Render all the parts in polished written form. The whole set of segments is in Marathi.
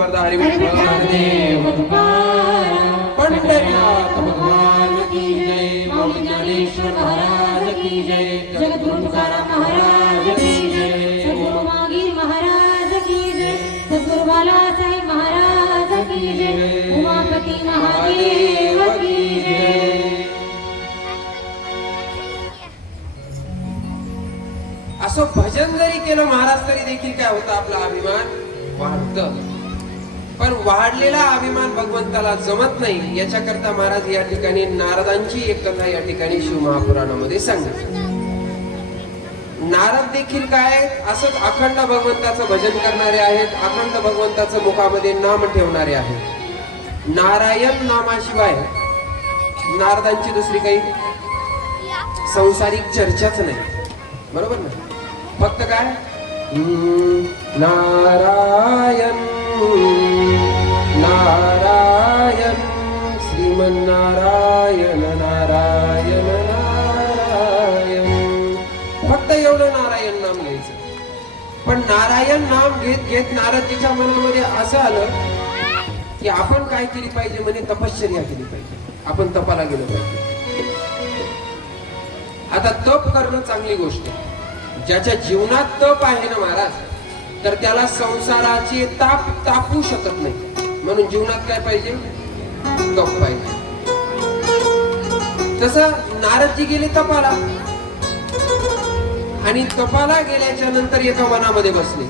वरदा हरी विठ्ठल पंढरीनाथ भगवान की जय, मौली ज्ञानेश्वर महाराज की जय, जगद्गुरु तुकाराम महाराज की जय, सद्गुरु मागीर महाराज की जय, सद्गुरु बालासाहेब महाराज की जय, उमापती महादेव की जय. असं भजन जरी केलं महाराज तरी देखील काय होतं, आपला अभिमान वाढतं. पण वाढलेला अभिमान भगवंताला जमत नाही. याच्याकरता महाराज या ठिकाणी नारदांची एक कथा या ठिकाणी शिवमहापुराणामध्ये सांगितली. नारद देखील काय असंच अखंड भगवंताचं भजन करणारे आहेत, अखंड भगवंताचं मुखामध्ये नाम ठेवणारे आहेत. नारायण नामाशिवाय नारदांची दुसरी काही संसारिक चर्चाच नाही, बरोबर ना. फक्त काय नारायण नारायण श्रीमन्नारायण नारायण नारायण, फक्त एवढं नारायण नाम घ्यायचं. पण नारायण नाम घेत घेत नारदजीच्या मनामध्ये असं आलं की आपण काय केली पाहिजे, म्हणजे तपश्चर्या केली पाहिजे, आपण तपाला गेलो पाहिजे. आता तप करणं चांगली गोष्ट आहे. ज्याच्या जीवनात तप आहे ना महाराज, तर त्याला संसाराचे ताप तापू शकत नाही. म्हणून जीवनात काय पाहिजे, तप पाहिजे. तसं नारदजी गेले तपाला, आणि तपाला गेल्याच्या नंतर एका वनामध्ये बसले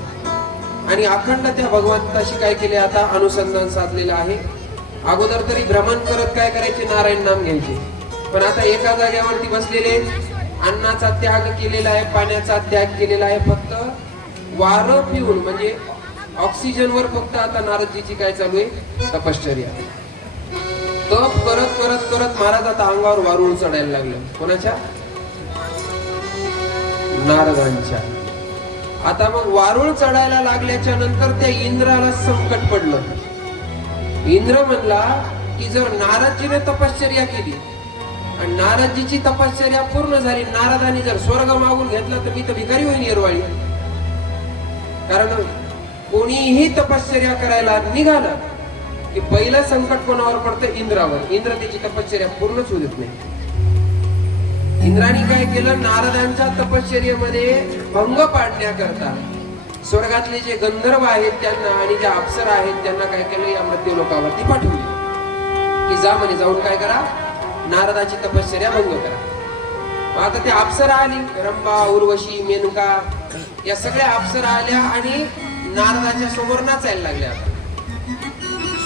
आणि अखंड त्या भगवंताशी काय केले, आता अनुसंधान साधलेलं आहे. अगोदर तरी भ्रमण करत काय करायचे, नारायण नाम घ्यायचे. पण आता एका जागेवरती बसलेले, अन्नाचा त्याग केलेला आहे, पाण्याचा त्याग केलेला आहे, फक्त वारं पिऊन म्हणजे ऑक्सिजनवर फक्त आता नारदजीची काय चालू आहे, तपश्चर्या. तप करत करत करत महाराज आता अंगावर वारुळ चढायला लागलं. कोणाच्या, नारदांच्या. आता मग वारुळ चढायला लागल्याच्या नंतर त्या इंद्राला संकट पडलं. इंद्र म्हणला की जर नारदजीने तपश्चर्या केली आणि नारदजीची तपश्चर्या पूर्ण झाली, नारदांनी जर स्वर्ग मागून घेतला तर मी तर भिकारी होईन येरवाळी. कारण कोणीही तपश्चर्या करायला निघालं की पहिलं संकट कोणावर पडतं, इंद्रावर. इंद्र त्याची तपश्चर्या पूर्णच होऊ देत नाही. इंद्राने काय केलं, नारदांच्या तपश्चर्येमध्ये भंग पाडण्याकरता स्वर्गातले जे गंधर्व आहेत त्यांना आणि ज्या अप्सरा आहेत त्यांना काय केलं, या मध्य लोकावरती पाठवले की जा म्हणे, जाऊन काय करा, नारदाची तपश्चर्या भंग करा. आता त्या अप्सरा आली, रंभा, उर्वशी, मेनका, या सगळ्या अप्सरा आल्या आणि नारदाच्या समोर नाचायला लागल्या.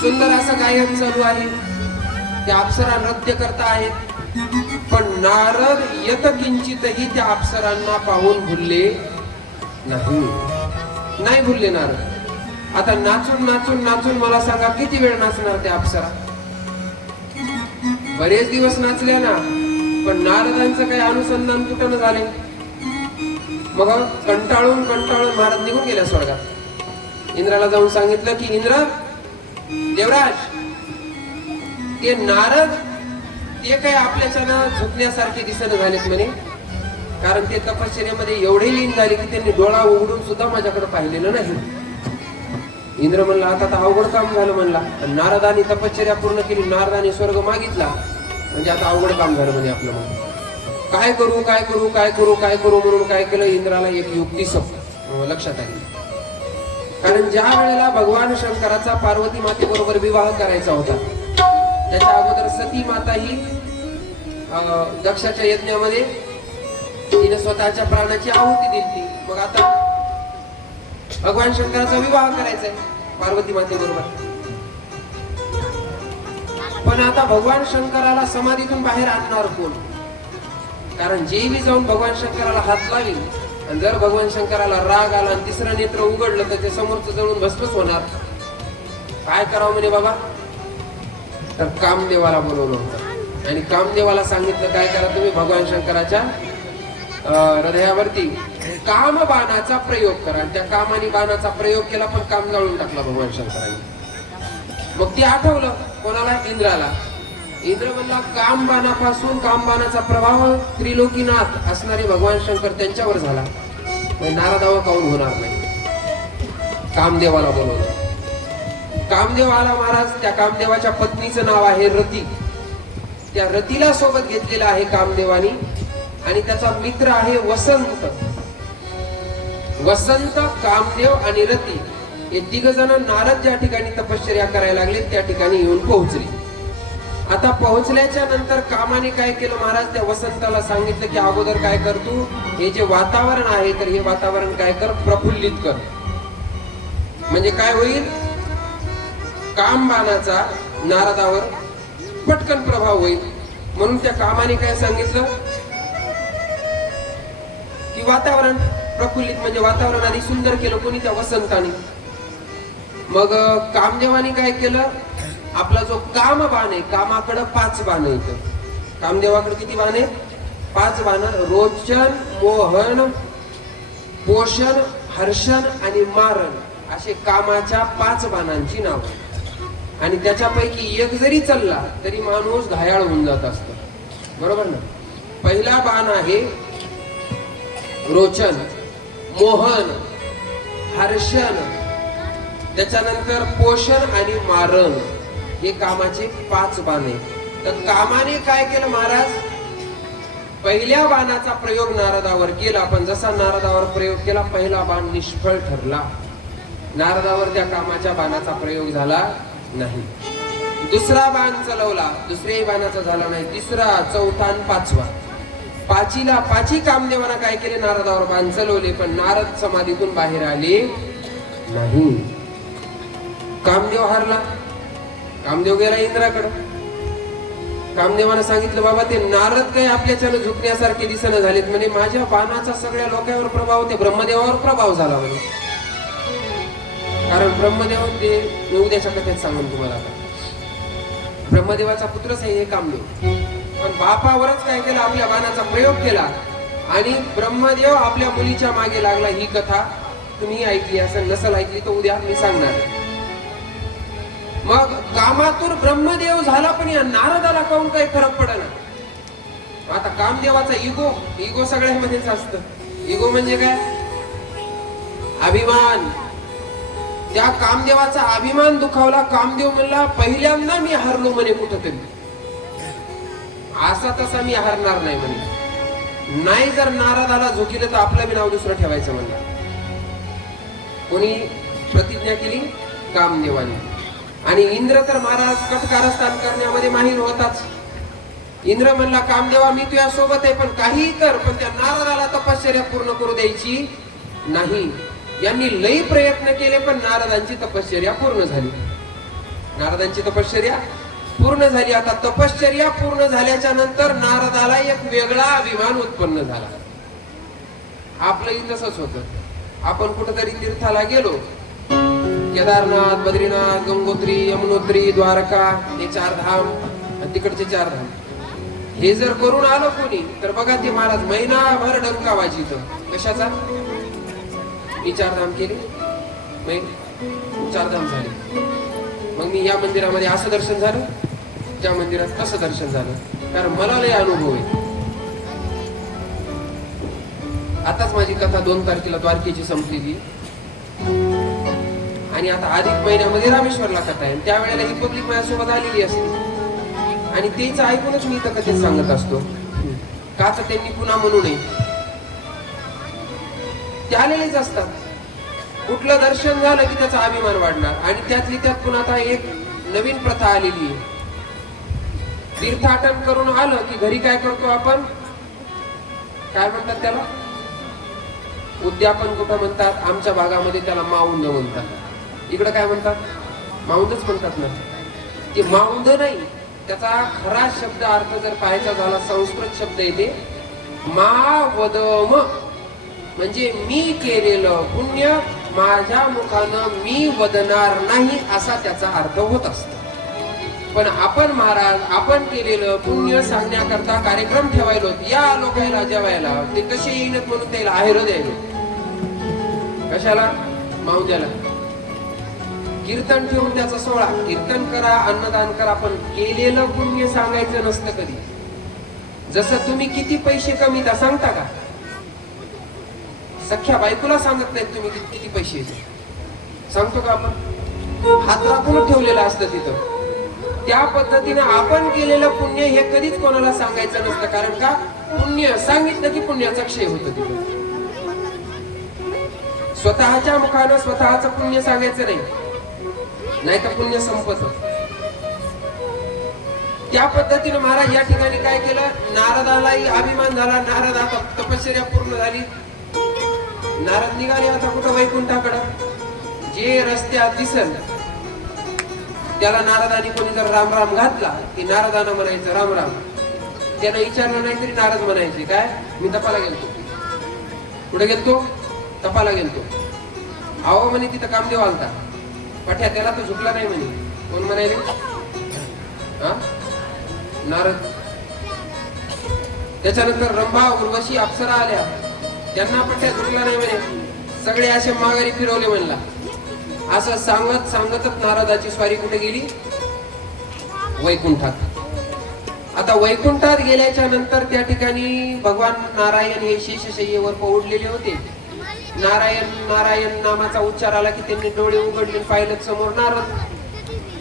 सुंदर असं गायन चालू आहे, त्या अप्सरा नृत्य करता आहेत. पण नारद यत्किंचितही त्या अप्सरांना पाहून भुलले नाही भुलले नारद. आता नाचून नाचून नाचून मला सांगा किती वेळ नाचणार त्या अप्सरा. बरेच दिवस नाचल्या ना, पण नारदांचं काही अनुसंधान कुठं झाले. मग कंटाळून कंटाळून महाराज निघून गेल्या स्वर्गात. इंद्राला जाऊन सांगितलं की इंद्र, देवराज, ते नारद ते काय आपल्याच्यानं झुकण्यासारखे दिसणं झालेत म्हणे. कारण ते तपश्चर्यामध्ये एवढे लीन झाले की त्यांनी डोळा उघडून सुद्धा माझ्याकडे पाहिलेलं नाही. इंद्र म्हणला आता तर अवघड काम झालं म्हणला. नारदानी तपश्चर्या पूर्ण केली, नारदानी स्वर्ग मागितला, म्हणजे आता अवघड काम झालं म्हणजे आपलं. मग काय करू काय करू काय करू काय करू म्हणून काय केलं, इंद्राला एक युक्ती लक्षात आली. कारण ज्या वेळेला भगवान शंकराचा पार्वती मातेबरोबर विवाह करायचा होता, त्याच्या अगोदर सती माता ही दक्षाच्या यज्ञामध्ये तिने स्वतःच्या प्राणाची आहुती दिली. मग आता भगवान शंकराचा विवाह करायचा आहे पार्वती मातेबरोबर. पण आता भगवान शंकराला समाधीतून बाहेर आणणार कोण? कारण जे बी जाऊन भगवान शंकराला हात लावील आणि जर भगवान शंकराला राग आला आणि तिसरं नेत्र उघडलं तर ते समोरचं जळून भस्मच होणार. काय करावं म्हणे बाबा, तर कामदेवाला बोलवलं होतं आणि कामदेवाला सांगितलं काय करा तुम्ही, भगवान शंकराच्या हृदयावरती काम बाणाचा प्रयोग करा. आणि त्या कामाने बाणाचा प्रयोग केला पण काम जाळून टाकला भगवान शंकराने. मग ते आठवलं कोणाला, इंद्राला. इंद्र म्हणला काम बाणापासून काम बाणाचा प्रभाव त्रिलोकीनाथ असणारे भगवान शंकर त्यांच्यावर झाला, नारदावा काऊन होणार नाही. कामदेवाला बोलवलं. कामदेव आला महाराज. त्या कामदेवाच्या पत्नीचं नाव आहे रती. त्या रतीला सोबत घेतलेला आहे कामदेवानी आणि त्याचा मित्र आहे वसंत. वसंत, कामदेव आणि रती हे तिघ जण नारद ज्या ठिकाणी तपश्चर्या करायला लागले त्या ठिकाणी येऊन पोहोचले. आता पोहोचल्याच्या नंतर कामाने काय केलं महाराज, त्या वसंताला सांगितलं की अगोदर काय कर, तू हे जे वातावरण आहे तर हे वातावरण काय कर, प्रफुल्लित कर. म्हणजे काय होईल, कामबाणाचा नारदावर पटकन प्रभाव होईल. म्हणून त्या कामाने काय सांगितलं की वातावरण प्रफुल्लित, म्हणजे वातावरण आधी सुंदर केलं कोणी, त्या वसंताने. मग कामदेवाने काय केलं, आपला जो कामबाण आहे, कामाकडं 5 बाण आहेत. कामदेवाकडे किती बाण आहेत? 5 बाण. रोचन, मोहन, पोषण, हर्षण आणि मारण असे कामाच्या 5 बाणांची नाव. आणि त्याच्यापैकी एक जरी चालला तरी माणूस घायाळ होऊन जात असतो, बरोबर ना. पहिला बाण आहे रोचन, मोहन, हर्षण, त्याच्यानंतर पोषण आणि मारण, हे कामाचे 5 बाण आहेत. तर कामाने काय केलं महाराज, पहिल्या बाणाचा प्रयोग नारदावर केला. पण जसा नारदावर प्रयोग केला, पहिला बाण निष्फळ ठरला. नारदावर त्या कामाच्या बाणाचा प्रयोग झाला नाही. दुसरा बाण चालवला, दुसऱ्याही बाणाचा झाला नाही. तिसरा, चौथा आणि 5वा. 5ही कामदेवानं काय केले, नारदावर बाण चालवले, पण नारद समाधीतून बाहेर आले नाही. कामदेव हारला. कामदेव गेला इंद्राकडे. कामदेवानं सांगितलं, बाबा ते नारद काय आपल्याच्यानं झुकण्यासारखे दिसणं झालेत म्हणे, माझ्या बाणाचा सगळ्या लोकांवर प्रभाव होते, ब्रह्मदेवावर प्रभाव झाला म्हणे. कारण ब्रह्मदेव, ते मी उद्याच्या कथेत सांगून तुम्हाला. ब्रह्मदेवाचा पुत्रच आहे हे कामदेव, पण बापावरच काय केलं, आपल्या बाणाचा प्रयोग केला आणि ब्रह्मदेव आपल्या मुलीच्या मागे लागला. ही कथा तुम्ही ऐकली असेल, नसेल ऐकली तर उद्या मी सांगणार. मग कामातून ब्रह्मदेव झाला, पण या नारदाला काहून काही फरक पडेना. आता कामदेवाचा इगो सगळ्यांमध्येच असतं. इगो म्हणजे काय, अभिमान. त्या कामदेवाचा अभिमान दुखावला. कामदेव म्हणला, पहिल्यांदा मी हरलो म्हणे कुठंतरी, असा तसा मी हरणार नाही म्हणे. नाही जर नारदाला झुकिलं तर आपलं बी नाव दुसरं ठेवायचं म्हणला. कोणी प्रतिज्ञा केली, कामदेवाने. आणि इंद्र तर महाराज कटकारस्थान करण्यामध्ये माहीर होताच. इंद्र म्हणला, कामदेवा मी तुझ्या सोबत आहे, पण काही कर, पण त्या नारदाला तपश्चर्या पूर्ण करू द्यायची नाही. यांनी लई प्रयत्न केले, पण नारदांची तपश्चर्या पूर्ण झाली. नारदांची तपश्चर्या पूर्ण झाली. आता तपश्चर्या पूर्ण झाल्याच्या नंतर नारदाला एक वेगळा अभिमान उत्पन्न झाला. आपलंही तसंच होतं. आपण कुठेतरी तीर्थाला गेलो, केदारनाथ, बद्रीनाथ, गंगोत्री, यमुनोत्री, द्वारका, हे 4 धाम, तिकडचे 4 धाम, हे जर करून आलो कोणी तर बघा, ते महाराज महिनाभर डंका वाजित. कशाचा? मी 4 धाम केले, 4 धाम झाले. मग मी या मंदिरामध्ये असं दर्शन झालं, त्या मंदिरात तसं दर्शन झालं, कारण मला लय अनुभव आहे. आताच माझी कथा 2 तारखेला द्वारकेची संपलेली आणि आता अधिक महिन्यामध्ये रामेश्वरला कथा आहे. त्यावेळेला ही पब्लिक माझ्यासोबत आलेली असते आणि तेच ऐकूनच मी तर कथेत सांगत असतो. का तर त्यांनी पुन्हा म्हणू नये, ते आलेलेच असतात. कुठलं दर्शन झालं की त्याचा अभिमान वाढणार. आणि त्यातली त्यात पुन्हा आता एक नवीन प्रथा आलेली आहे. तीर्थाटन करून आलं की घरी काय करतो आपण, काय म्हणतात त्याला, उद्यापन कुठं म्हणतात, आमच्या भागामध्ये त्याला माऊंद म्हणतात. इकडे काय म्हणतात, माऊंदच म्हणतात ना. ते माऊंद नाही, त्याचा खरा शब्द अर्थ जर पाहायचा झाला, संस्कृत शब्द येते मावदम, म्हणजे मी केलेलं पुण्य माझ्या मुखानं मी वदणार नाही, असा त्याचा अर्थ होत असतो. पण आपण महाराज, आपण केलेलं पुण्य सांगण्याकरता कार्यक्रम ठेवायलो, या लोकांना जेवायला, ते कसे येईल म्हणून त्याला आहेर द्यायलो. कशाला? माऊंद्याला. कीर्तन ठेवून त्याचा 16 कीर्तन करा, अन्नदान करा, पण केलेलं पुण्य सांगायचं नसतं कधी. जसं तुम्ही किती पैसे कमीता सांगता का? सख्या बायकोला सांगत नाहीत तुम्ही किती पैसे सांगतो का आपण? हात राखून ठेवलेलं असतं तिथं. त्या पद्धतीने आपण केलेलं पुण्य हे कधीच कोणाला सांगायचं नसतं. कारण का पुण्य सांगितलं की पुण्याचा क्षय होतो तिथं. स्वतःच्या मुखानं स्वतःचं पुण्य सांगायचं नाही तर पुण्य संपत. त्या पद्धतीने महाराज या ठिकाणी काय केलं, नारदालाही अभिमान झाला. नारद आता तपश्चर्या पूर्ण झाली. नारद निघाले आता कुठं वैकुंठाकडं. जे रस्त्यात दिसल त्याला नारदाने कोणी जर राम राम घातला की नारदानं म्हणायचं राम राम. त्यानं विचारलं नाही तरी नारद म्हणायचे काय, मी तपाला गेलतो. कुठे गेलतो? तपाला गेलतो. अहो म्हणे तिथं कामदेव आलता. पठ्या त्याला तो झुकला नाही म्हणे. कोण म्हणायले? हा, नारद. त्याच्यानंतर रंभा उर्वशी अप्सरा आल्या. त्यांना पठ्या झुकला नाही म्हणे. सगळे असे माघारी फिरवले म्हणला. असं सांगत सांगतच नारदाची स्वारी कुठे गेली? वैकुंठात. आता वैकुंठात गेल्याच्या नंतर त्या ठिकाणी भगवान नारायण हे शेषशय्येवर पौडलेले होते. नारायण नारायण नामाचा उच्चार आला की त्यांनी डोळे उघडले, पाहिलं समोर नारद.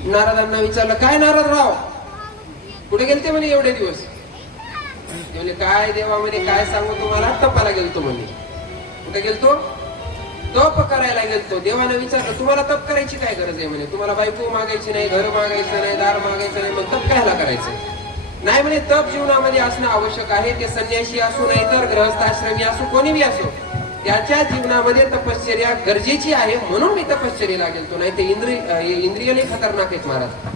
नारदांना विचारलं, काय नारद राव कुठे गेलते म्हणे एवढे दिवस? म्हणजे काय देवा म्हणे काय सांगू तुम्हाला, तपाला गेलतो म्हणे. कुठे गेलतो? तप करायला गेलतो. देवानं विचारलं तुम्हाला तप करायची काय गरज आहे म्हणे. तुम्हाला बायको मागायची नाही, घर मागायचं नाही, दार मागायचं नाही, मग तप कायला करायचं? नाही म्हणे तप जीवनामध्ये असणं आवश्यक आहे. ते संन्यासी असो नाही तर गृहस्थाश्रमी असो, कोणी बी असो, त्याच्या जीवनामध्ये तपश्चर्या गरजेची आहे. म्हणून मी तपश्चर्येला गेलतो. नाही ते इंद्रिय लई खतरनाक आहेत महाराज.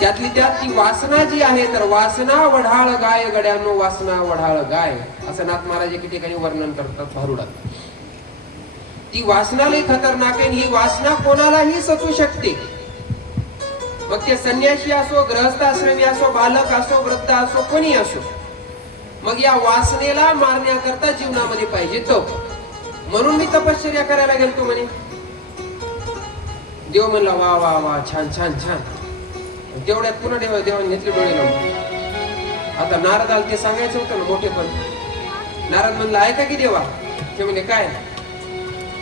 त्यातली त्यात ती वासना जी आहे, तर वासना वढाळ गाय गड्यांनो, वासना वढाळ गाय, असं नाथ महाराज एके ठिकाणी वर्णन करतात भारुडात. ती वासना लई खतरनाक आहे. ही वासना कोणालाही सतू शकते. मग ते संन्यासी असो, गृहस्थाश्रमी असो, बालक असो, वृद्ध असो, कोणी असो. मग या वासनेला मारण्याकरता जीवनामध्ये पाहिजे तप. म्हणून मी तपश्चर्या करायला गेलतो म्हणे. देव म्हणला वा वा वा, छान छान छान. तेवढ्यात पुन्हा देवाने घेतले डोळे लावून. आता नारदाला ते सांगायचं होतं ना मोठे पण. नारद म्हणला ऐका की देवा. ते म्हणे काय?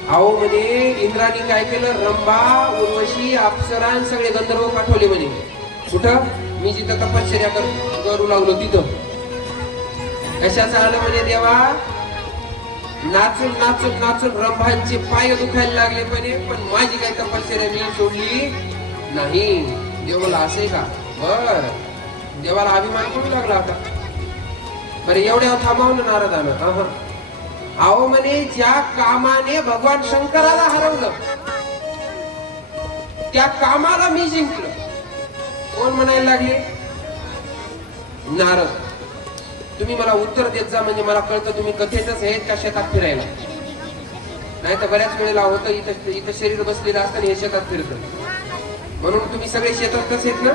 अहो म्हणे इंद्राने काय केलं, रंभा उर्वशी अप्सरा सगळे गंधर्व पाठवले म्हणे. कुठं? मी जिथं तपश्चर्या करू लागलो तिथं. कशाचं आलं म्हणे देवा? नाचून नाचून नाचून रंभांचे पाय दुखायला लागले म्हणे. पण माझी काय तपश्चर्या मी सोडली नाही. देव मला असे का? बर. देवाला अभिमान करू लागला आता. बरं एवढ्या थांबवलं नारदानं. अहो म्हणे ज्या कामाने भगवान शंकराला हरवलं त्या कामाला मी जिंकलो. कोण म्हणायला लागले? नारद. तुम्ही मला उत्तर देत जा म्हणजे मला कळतं तुम्ही कथेतच आहेत का शेतात फिरायला. नाही तर बऱ्याच वेळेला होतं इथं शरीर बसलेलं असतं आणि हे शेतात फिरतं. म्हणून तुम्ही सगळे शेतातच आहेत ना?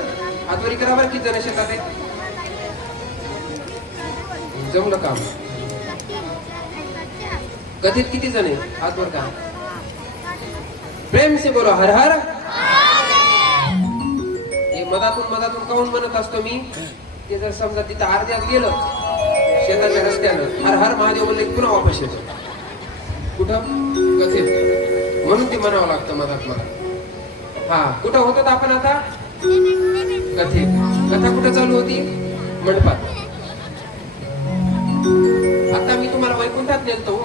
हातवरी करा बरं किती जण शेतात आहेत. जमलं काम. कथेत किती जण आहेत? हातवर का? प्रेम से बोलो हर हर. हे मधातून काऊन म्हणत असतो मी. ते जर समजा तिथं अर्ध्यात गेलं शेताच्या रस्त्यानं हर हर महादेव म्हणलं की पुन्हा वापस येतो. कुठं? कथेत. म्हणून ते म्हणावं लागतं मधात मला. हा कुठं होतं आपण आता? कथेत. कथा कुठं चालू होती? मंडपात. आता मी तुम्हाला वैकुंठात नेलतो.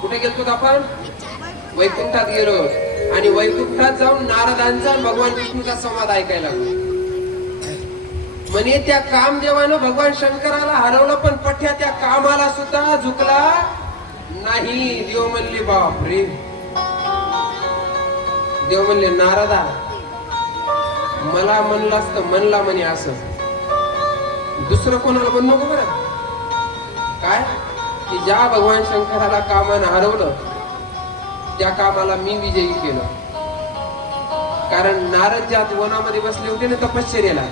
कुठे गेलतो आपण? वैकुंठात गेलो. आणि वैकुंठात जाऊन नारदांचा भगवान विष्णूचा संवाद ऐकायला लागलो. म्हणे त्या कामदेवानं भगवान शंकराला हरवलं पण पठ्या त्या कामाला सुद्धा झुकला नाही. देव म्हणले बापरे. देव म्हणले नारदा मला म्हणलं असतं म्हणला म्हणे असं दुसरं कोणाला म्हण नको बरं. काय की ज्या भगवान शंकराला कामानं हरवलं त्या कामाला मी विजयी केलं. कारण नारद ज्या वनामध्ये बसले होते ना तपश्चर्याला,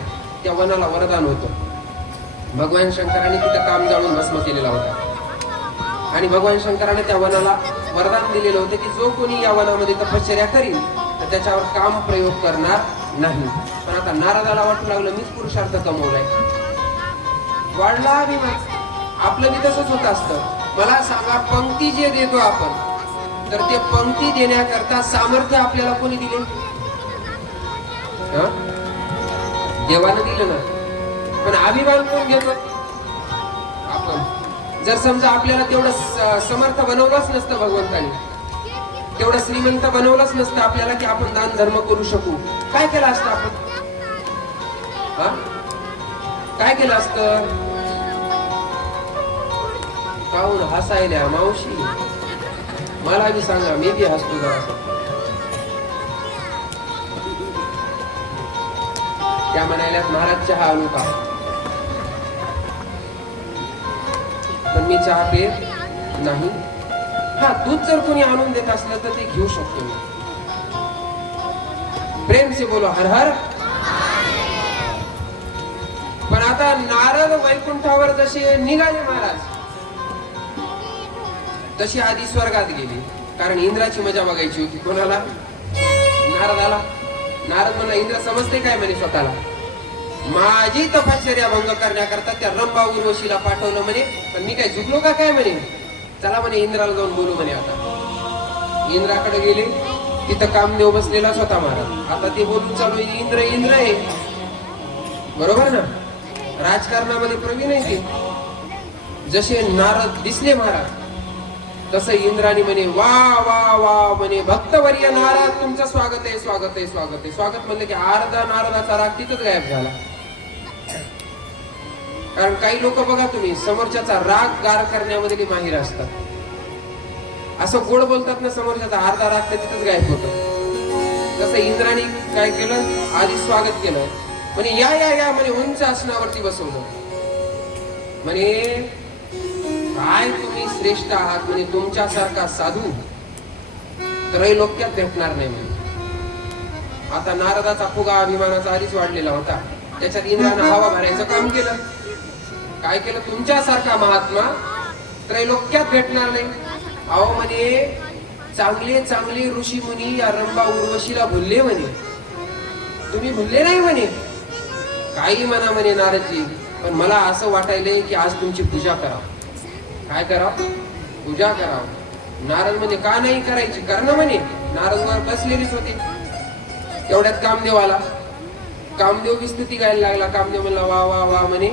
त्या वनाला वरदान होतं. भगवान शंकराने तिथं काम जाळून भस्म केलेला होता. आणि भगवान शंकराने त्या वनाला वरदान दिलेलं होतं की जो कोणी या वनामध्ये तपश्चर्या करील तर त्याच्यावर काम प्रयोग करणार नाही. पण आता नारदाला वाटू लागलं मीच पुरुषार्थ कमवलाय. वाढला अभिमान. आपलं बी तसंच होत असतं. मला सांगा पंक्ती जे देतो आपण तर ते पंक्ती देण्याकरता सामर्थ्य आपल्याला कोणी दिले? हा? देवानं दिलं ना. पण अभिमान कोण घेतो? आपण. जर समजा आपल्याला तेवढं समर्थ बनवलंच नसतं भगवंतानी, तेवढं श्रीमंत बनवलंच नसतं आपल्याला की आपण दान धर्म करू शकू, काय केलं असतं आपण? हा? काय केलं असतं? काहून हसायल्या मावशी? मला बी सांगा, मी बी हसतो जरा. त्या म्हणायला महाराज चहा आणू का? पण मी चहा पेत नाही. हा, दूध जर कोणी आणून देत असलं तर ते घेऊ शकतो मी. प्रेम से बोलो हर हर. पण आता नारद वैकुंठावर जसे निघाले महाराज, तशी आधी स्वर्गात गेली. कारण इंद्राची मजा बघायची होती. कोणाला? नारदाला. नारद म्हणला, इंद्र समजते काय म्हणे स्वतःला? माझी तपश्चर्या भंग करण्याकरता त्या रंभा उर्वशीला पाठवलं म्हणे. पण मी काय झुकलो का काय म्हणे? चला म्हणे इंद्राला जाऊन बोलू म्हणे. आता इंद्राकडे गेले. तिथं कामदेव बसलेलाच होता महाराज. आता ते बोलून चालू, इंद्र इंद्र आहे. बरोबर ना? राजकारणामध्ये प्रवीण आहे ते. जसे नारद दिसले महाराज, तसं इंद्राणी म्हणे वा वा वा म्हणे, भक्तवर्य नारद तुमचं स्वागत आहे, स्वागत आहे, स्वागत आहे. स्वागत म्हणलं की अर्धा नारदाचा राग तिथंच गायब झाला. कारण काही लोक बघा तुम्ही, समोरच्याचा राग गार करण्यामध्ये माहीर असतात. असं गोड बोलतात ना समोरच्याचा, अर्धा राग तर तिथंच गायब होतं. तसं इंद्राणी काय केलं? आधी स्वागत केलं म्हणे, या या या म्हणे, उंच आसनावरती बसवलं म्हणे, काय तुम्ही श्रेष्ठ आहात म्हणे, तुमच्यासारखा साधू त्रैलोक्यात भेटणार नाही म्हणे. आता नारदाचा फुगा अभिमानाचा आधीच वाढलेला होता. त्याच्यात इंद्रानं हवा भरायचं काम केलं. काय केलं? तुमच्यासारखा महात्मा त्रैलोक्यात भेटणार नाही. अहो म्हणे, चांगले चांगले ऋषी मुनी या रंभा उर्वशीला भुलले म्हणे, तुम्ही भुलले नाही म्हणे. काही म्हणा म्हणे नारदजी, पण मला असं वाटायलंय की आज तुमची पूजा करावं. काय करावं? पूजा करावं. नारद म्हणे, का नाही करायची? करणं म्हणे. नारद वर बसलेलीच होते. एवढ्यात कामदेव आला. कामदेव बी स्तुती गायला लागला. कामदेव म्हणला वा वा वा म्हणे,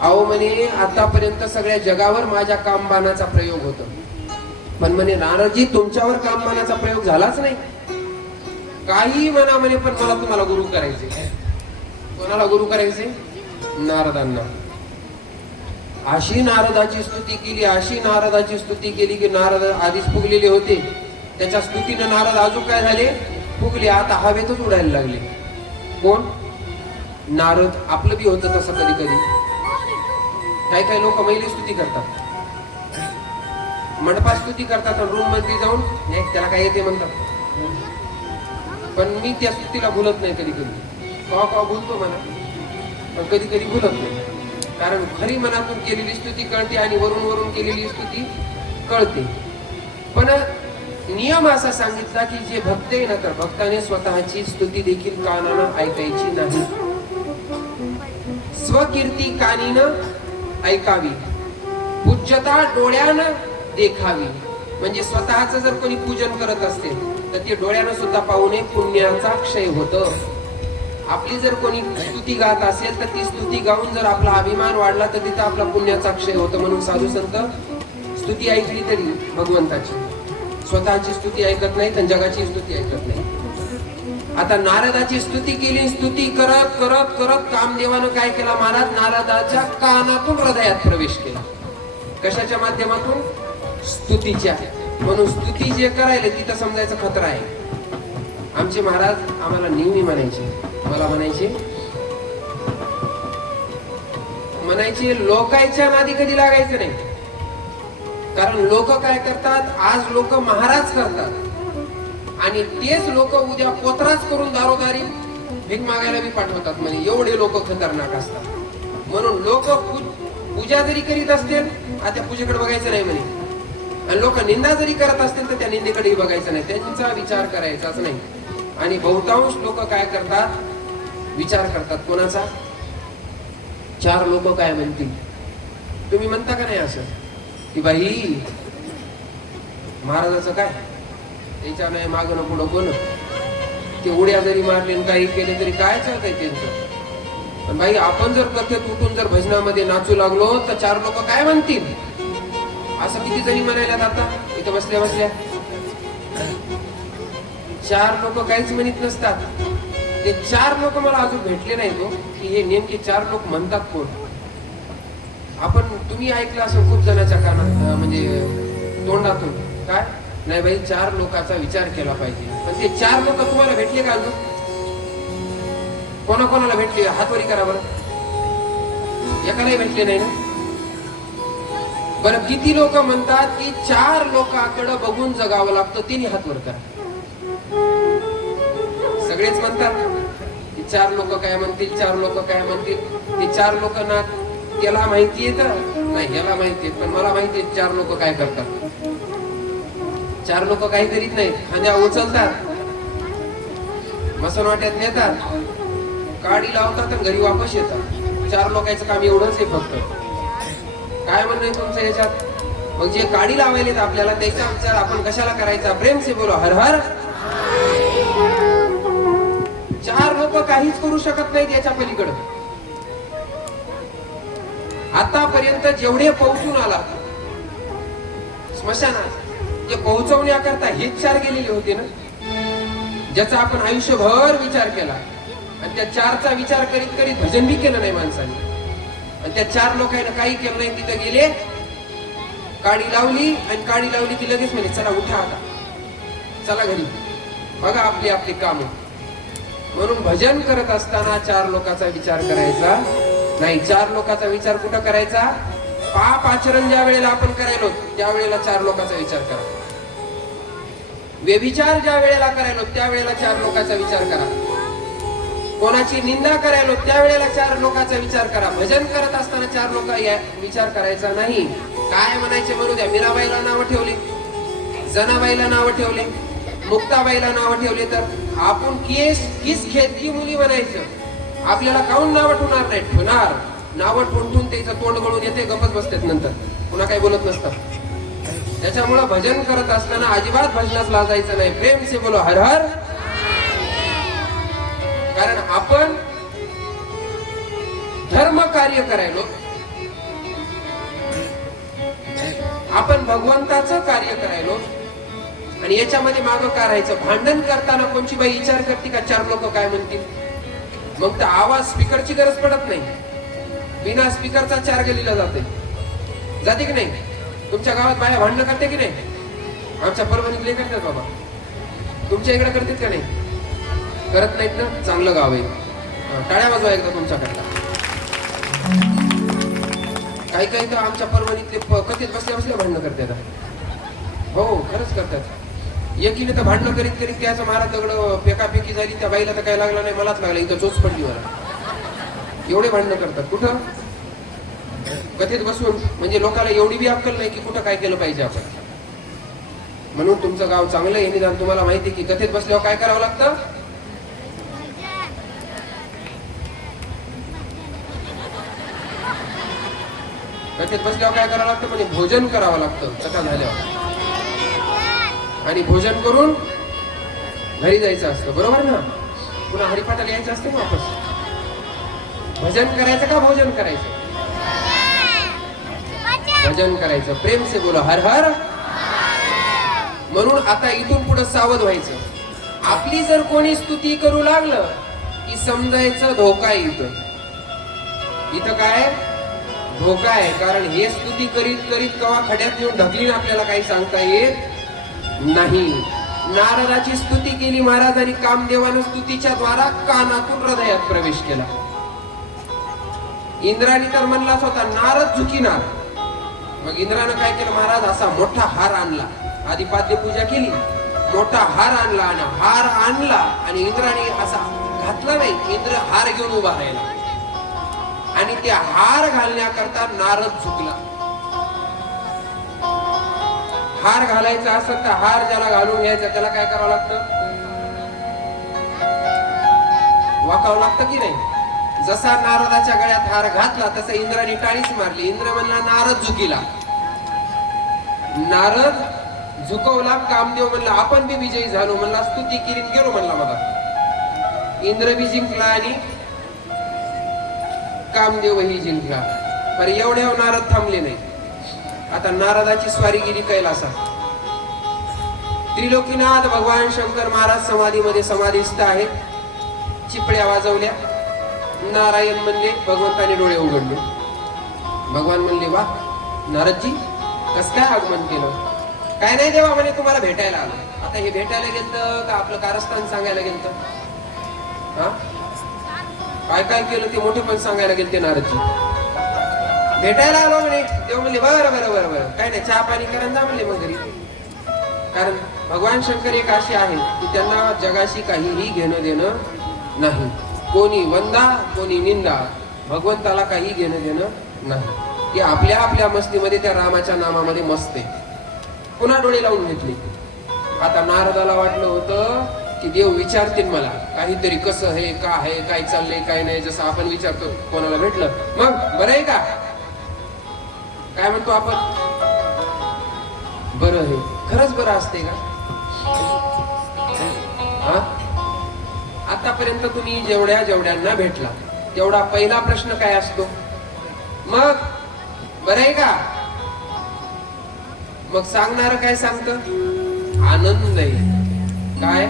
अहो म्हणे, आतापर्यंत सगळ्या जगावर माझ्या कामबाणाचा प्रयोग होतो, पण म्हणे नारदजी तुमच्यावर कामबाणाचा प्रयोग झालाच नाही. काही म्हणा म्हणे, पण मला तुम्हाला गुरु करायचे. कोणाला गुरु करायचे? नारदांना. अशी नारदाची स्तुती केली, अशी नारदाची स्तुती केली की नारद आधीच फुगलेले होते. त्याच्या स्तुतीनं नारद अजून काय झाले? फुगले. आता हवेतच उडायला लागले. कोण? नारद. आपलं बी होतं तसं कधी कधी. काही काही लोक महिला स्तुती करतात, मंडपात स्तुती करतात, रूम मध्ये जाऊन त्याला काय येते म्हणतात. पण मी त्या स्तुतीला भुलत नाही. कधी कधी का भुलतो म्हणा, पण कधी कधी भुलत नाही. कारण खरी मनातून केलेली स्तुती कळते आणि वरून वरून केलेली स्तुती कळते. पण नियम असा सांगितला की जे भक्त आहे ना, तर भक्ताने स्वतःची स्तुती देखील कानानं ऐकायची नाही. स्वकीर्ती कानीनं ऐकावी, पूज्यता डोळ्यानं देखावी. म्हणजे स्वतःच जर कोणी पूजन करत असेल तर ते डोळ्यानं सुद्धा पाहू नये, पुण्याचा क्षय होतं. आपली जर कोणी स्तुती गात असेल तर ती स्तुती गाऊन जर आपला अभिमान वाढला तर तिथं आपला पुण्याचा क्षय होतो. म्हणून साधू संत स्तुती ऐकली तरी भगवंताची, स्वतःची स्तुती ऐकत नाही तर जगाची स्तुती ऐकत नाही. आता नारदाची स्तुती केली. स्तुती करत करत करत कामदेवानं काय केला महाराज? नारदाच्या कानातून हृदयात प्रवेश केला. कशाच्या माध्यमातून? स्तुतीच्या. म्हणून स्तुती जे करायला तिथं समजायचं खतरा आहे. आमचे महाराज आम्हाला नेहमी म्हणायचे, मला म्हणायचे लोकांच्या नादी कधी लागायचं नाही. कारण लोक काय करतात? आज लोक महाराज करतात आणि तेच लोक उद्या पोतराज करून दारोदारी भीक मागायला बी पाठवतात. म्हणे एवढे लोक खतरनाक असतात. म्हणून लोक पूजा जरी करीत असतील त्या पूजेकडे बघायचं नाही म्हणे, आणि लोक निंदा जरी करत असतील तर त्या निंदेकडेही बघायचं नाही, त्यांचा विचार करायचाच नाही. आणि बहुतांश लोक काय करतात? विचार करतात. कोणाचा? चार लोक काय म्हणतील. तुम्ही म्हणता का नाही असं की बाई महाराजाचं काय, त्याच्या नाही मागणं पुढं कोण, ते उड्या जरी मारले आणि काही केले तरी काय चालतंय त्यांचं. पण भाई आपण जर कथेत उठून जर भजनामध्ये नाचू लागलो तर 4 लोक काय म्हणतील, असं किती जणी म्हणायला आता इथं बसल्या बसल्या. 4 लोक काहीच म्हणत नसतात. ते 4 लोक मला अजून भेटले नाही तो की हे नेमके 4 लोक म्हणतात कोण. आपण तुम्ही ऐकलं असं खूप जणांच्या कानात म्हणजे तोंडातून काय नाही बाई 4 लोकांचा विचार केला पाहिजे. पण ते 4 लोक तुम्हाला भेटले का अजून, कोणाकोणाला भेटले हातवरी करा बरं. एकालाही भेटले नाही ना. बरं किती लोक म्हणतात की 4 लोकांकडे बघून जगावं लागतं, तिने हातवर करा. सगळेच म्हणतात की 4 लोक काय म्हणतील, 4 लोक काय म्हणतील. ते 4 लोक ना त्याला माहिती येतं नाही याला माहिती येत, पण मला माहिती आहे 4 लोक काय करतात. 4 लोक काही करीत नाही, खांद्या उचलतात, मसनवाट्यात नेतात, गाडी लावतात आणि घरी वापस येतात. 4 लोकांचं काम एवढंच आहे फक्त. काय म्हणणं आहे तुमचं याच्यात. मग जे गाडी लावायला आपल्याला त्याचा विचार आपण कशाला करायचा, प्रेम से बोलो हर हर. 4 लोक काहीच करू शकत नाहीत याच्या पलीकडे. आतापर्यंत जेवढे पोहोचून आला स्मशानात, ते पोहोचवण्याकरता हेच 4 गेलेले होते ना, ज्याचा आपण आयुष्यभर विचार केला. आणि त्या 4चा विचार करीत करीत भजन बी केलं नाही माणसाने. आणि त्या 4 लोकांना काही केलं नाही, तिथे गेले, काडी लावली आणि काडी लावली ती लगेच म्हणे चला उठा आता, चला घरी, बघा आपली आपली काम. म्हणून भजन करत असताना 4 लोकांचा विचार करायचा नाही. 4 लोकांचा विचार कुठं करायचा, पाप आचरण ज्या वेळेला आपण करायलो त्यावेळेला 4 लोकांचा विचार करा. व्यभिचार ज्या वेळेला करायलो त्यावेळेला 4 लोकांचा विचार करा. कोणाची निंदा करायलो त्यावेळेला 4 लोकांचा विचार करा. भजन करत असताना 4 लोक विचार करायचा नाही. काय म्हणायचे म्हणू द्या. मीराबाईला नावं ठेवली, जनाबाईला नावं ठेवले, मुक्ताबाईला नावं ठेवले, तर आपण किस खेत की मुली म्हणायचं. आपल्याला काऊन नावं ठेवणार नाही, ठेवणार. नावं ठोंठून त्याचं तोंड गळून येते, गपच बसतात, नंतर पुन्हा काही बोलत नसतात. त्याच्यामुळं भजन करत असताना अजिबात भजनात लाजायचं नाही. प्रेम से बोलो हर हर. कारण आपण धर्म कार्य करायलो, आपण भगवंताचं कार्य करायलो. आणि याच्यामध्ये मागं काय राहायचं, भांडण करताना कोणची बाई विचार करते का 4 लोक काय म्हणतील. मग तर आवाज स्पीकरची गरज पडत नाही, बिना स्पीकरचा 4 गलीला जाते की नाही. तुमच्या गावात बाया भांडणं करते की नाही. आमच्या परभणीतले करतात बाबा, तुमच्या इकडे करतात का नाही, करत नाहीत ना. चांगलं गाव आहे, टाळ्या वाजवा एकदा तुमच्याकडला. काही काही तर आमच्या परभणीतले कथेत बसल्या बसल्या भांडणं करतात. हो खरंच करतात. एकीने तर भांडणं करीत करीत त्याचं महाराज दगड फेकाफेकी झाली, त्या बाईला तर काही लागलं नाही, मलाच लागलं, इथं चोच पडली मला. एवढे भांडणं करतात. कुठं कथेत बसून. म्हणजे लोकांना एवढी बी अक्कल नाही की कुठं काय केलं पाहिजे आपण. म्हणून तुमचं गाव चांगलं आहे, निदान तुम्हाला माहिती की कथेत बसल्यावर काय करावं लागतं. कथेत बसल्यावर काय करावं लागतं, म्हणजे भोजन करावं लागतं कथा झाल्यावर. आणि भोजन करून घरी जायचं असतं, बरोबर ना. पुन्हा हरिपाठाला यायचं असतं ना वापस. भजन करायचं का भोजन करायचं, भजन करायचं. प्रेम से बोलो हर हर. म्हणून आता इथून पुढे सावध व्हायचं. आपली जर कोणी स्तुती करू लागलं की समजायचं धोका इथं. इथं काय धोका आहे, कारण हे स्तुती करीत करीत कवा खड्यात येऊन ढकलीन आपल्याला काही सांगता येत नाही. नारदाची स्तुती केली महाराजांनी, कामदेवानं स्तुतीच्या द्वारा कानातून हृदयात प्रवेश केला. इंद्राने तर म्हणलाच होता नारद झुकीनार. मग इंद्रानं काय केलं, महाराज असा मोठा हार आणला, आधी पाद्य पूजा केली, मोठा हार आणला आणि हार आणला आणि इंद्राने असा घातला नाही, इंद्र हार घेऊन उभा राहिला आणि ते हार घालण्याकरता नारद झुकला. हार घालायचा असेल तर हार ज्याला घालून घ्यायचा त्याला काय करावं लागतं, वाकावं लागतं की नाही. जसा नारदाच्या गळ्यात हार घातला तसा इंद्राने टाळीच मारली. इंद्र म्हणला नारद झुकीला. नारद झुकवला. कामदेव म्हणला आपण बी विजयी झालो, म्हणला स्तुती केली गेलो म्हणला मला. इंद्र बी जिंकला आणि कामदेवही जिंकला. पण एवढ्या नारद थांबले नाही. आता नारदाची स्वारी गेली कैलासा. त्रिलोकीनाथ भगवान शंकर महाराज समाधीमध्ये समाधिस्थ आहेत. चिपळ्या वाजवल्या. नारायण म्हणले, भगवंताने डोळे उघडले. भगवान म्हणले वा नारदजी कस काय आगमन केलं? काय नाही देवा म्हणे तुम्हाला भेटायला आलो. आता हे भेटायला गेलं का आपलं कारस्थान सांगायला गेलं? हा काय काय केलं ते मोठे पण सांगायला गेले ते नारदजी. भेटायला आलो म्हणे. देव म्हणले बरं बरं बरं बरं काय नाही चहा पाणी करा जा म्हणले मग घरी. कारण भगवान शंकर एक असे आहेत की त्यांना जगाशी काहीही घेणं देणं नाही. कोणी वंदा कोणी निंदा, भगवंताला काही घेणं देणं नाही. ते आपल्या आपल्या मस्तीमध्ये त्या रामाच्या नामामध्ये मस्त आहे. पुन्हा डोळे लावून घेतले. आता नारदाला वाटलं होतं की देव विचारतील मला काहीतरी, कसं आहे का आहे काय चाललंय काय नाही, जसं आपण विचारतो कोणाला भेटलं मग बरं आहे का काय म्हणतो आपण, बरं आहे. खरंच बरं असते का? हा आतापर्यंत तुम्ही जेवढ्या जेवढ्यांना भेटला तेवढा पहिला प्रश्न काय असतो? मग बरं आहे का? मग सांगणार काय सांगतं? आनंद आहे. काय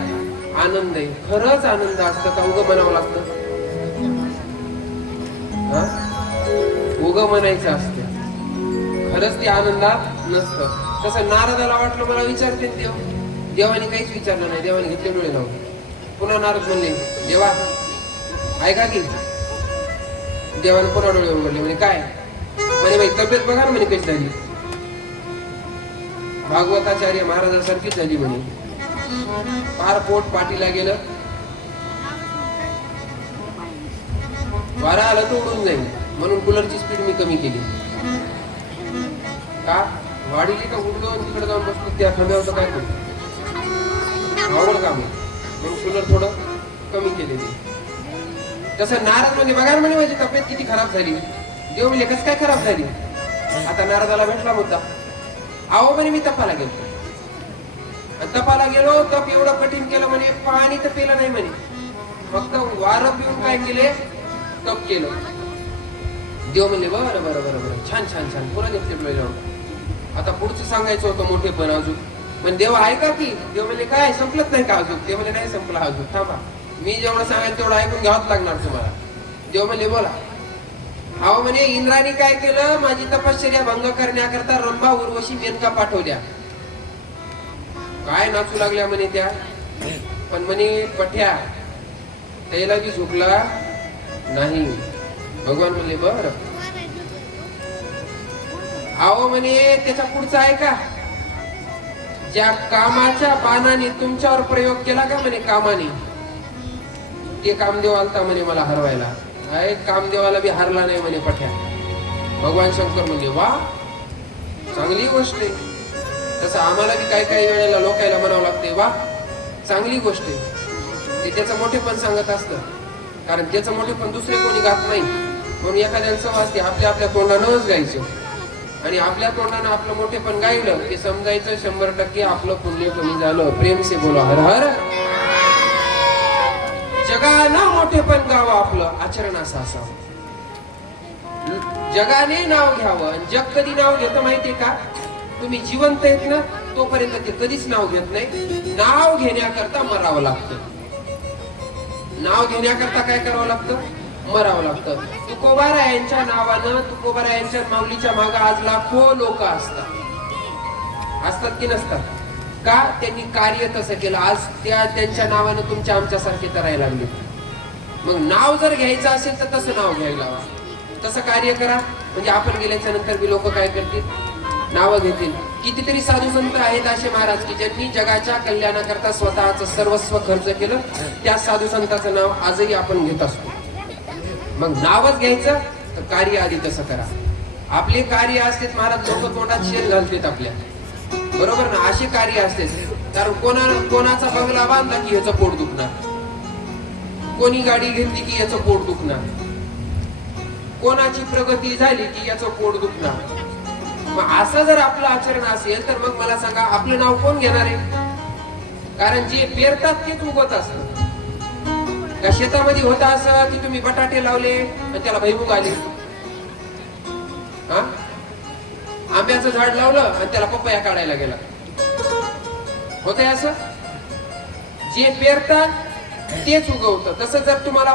आनंद आहे? खरंच आनंद असतं का उगं म्हणावं लागतं? उगं म्हणायचं असतं. खरंच ते आनंदात नसतं. तसं नारदाला वाटलं मला विचारते देव. देवाने काहीच विचारलं नाही. देवाने घेतले डोळे लावून. पुन्हा नारद म्हणले देवा ऐका की. देवाने पुन्हा डोळे उघडले. म्हणे काय? म्हणे बाई तब्येत बघा ना म्हणे कशी झाली. भागवताचार्य महाराजांसारखीच झाली म्हणे. फार पोट पाठीला गेलं. वारा आला तो उडून जाईल म्हणून कूलरची स्पीड मी कमी केली. का वाढीली का उडलो तिकडे जाऊन बसलो त्या खांद्यावर काय करू आवड काम म्हणून कूलर थोडं कमी केलेली. तसं नारद म्हणजे बघा म्हणे माझी तब्येत किती खराब झाली. देव म्हणजे कसं काय खराब झाली? आता नारदाला भेटला मुद्दा. आहो म्हणे मी तपाला गेलो. तपाला गेलो. तप एवढं कठीण केलं म्हणे पाणी तर पेलं नाही म्हणे. फक्त वारं पिऊन काय केले? तप केलं. देव म्हणले बरं बरं बरं बरं छान छान छान. पुन्हा घेतले डोळे लावून. आता पुढचं सांगायचं होतं मोठे पण अजून. पण देव ऐका की. देव म्हणले काय संपलंच नाही का अजून? ते म्हणले नाही संपला अजून थांबा. मी जेवढं सांगायचं तेवढं ऐकून घ्यावंच लागणार तुम्हाला. देव म्हणले बोला. अहो म्हणे इंद्राने काय केलं? माझी तपश्चर्या भंग करण्याकरता रंभा उर्वशी मेनका पाठवल्या. काय नाचू लागल्या म्हणे त्या. पण म्हणे पठ्या त्याला बी झोपला नाही. भगवान म्हणले बर. अहो म्हणे त्याचा पुढचा आहे का? ज्या कामाच्या बाणाने तुमच्यावर प्रयोग केला का म्हणे कामाने, ते कामदेव आलता म्हणे मला हरवायला. आहे कामदेवाला बी हरला नाही म्हणे पठ्या. भगवान शंकर म्हणजे वा चांगली गोष्ट आहे. तसं आम्हाला बी काही काही वेळेला लोकायला म्हणावं लागते वा चांगली गोष्ट आहे. ते त्याचं मोठे पण सांगत असतं. कारण त्याचं मोठे पण दुसरे कोणी गात नाही. म्हणून एखाद्याचं वाचते आपल्या आपल्या तोंडानंच गायचं. आणि आपल्या तोंडानं आपलं मोठे पण गायलं ते समजायचं 100% आपलं पुण्य कमी झालं. प्रेम से बोलो हर हर. जगाना मोठे पण गावं आपलं आचरण असं असावं. जगाने नाव घ्यावं. जग कधी नाव घेतं माहितीये का? तुम्ही जिवंत आहेत ना तोपर्यंत ते कधीच नाव घेत नाही. नाव घेण्याकरता मरावं लागतं. नाव घेण्याकरता काय करावं लागतं? मरावं लागतं. तुकोबारायांच्या नावानं तुकोबारायांच्या माऊलीच्या मागे आज लाखो लोक असतात की नसतात का? त्यांनी कार्य तसं केलं. आज त्यांच्या नावानं तुमच्या आमच्यासारखे करायला लागले. मग नाव जर घ्यायचं असेल तर तसं नाव घ्यायला हवं. तसं कार्य करा म्हणजे आपण गेल्याच्या नंतर बी लोक काय करतील? नावं घेतील. कितीतरी साधू संत आहेत असे महाराज की ज्यांनी जगाच्या कल्याणाकरता स्वतःचं सर्वस्व खर्च केलं. त्या साधू संताचं नाव आजही आपण घेत असतो. मग नावच घ्यायचं तर कार्य आधी तसं करा. आपले कार्य असते महाराज लोक तोंडात शेण घालतात आपल्या. बरोबर ना? असे कार्य असते. कारण कोणाचा बंगला बांधला की याचं पोट दुखणार. कोणी गाडी घेतली की याचं पोट दुखणार. कोणाची प्रगती झाली की याचं पोट दुखणार. मग असं जर आपलं आचरण असेल तर मग मला सांगा आपलं नाव कोण घेणार आहे? कारण जे पेरतात तेच उगवत असत. का शेतामध्ये होत असं की तुम्ही बटाटे लावले आणि त्याला भुईमुग आले? हा, आंब्याचं झाड लावलं आणि त्याला पपया काढायला गेला? होतंय असं? जे पेरतात तेच उगवतं. तसं जर तुम्हाला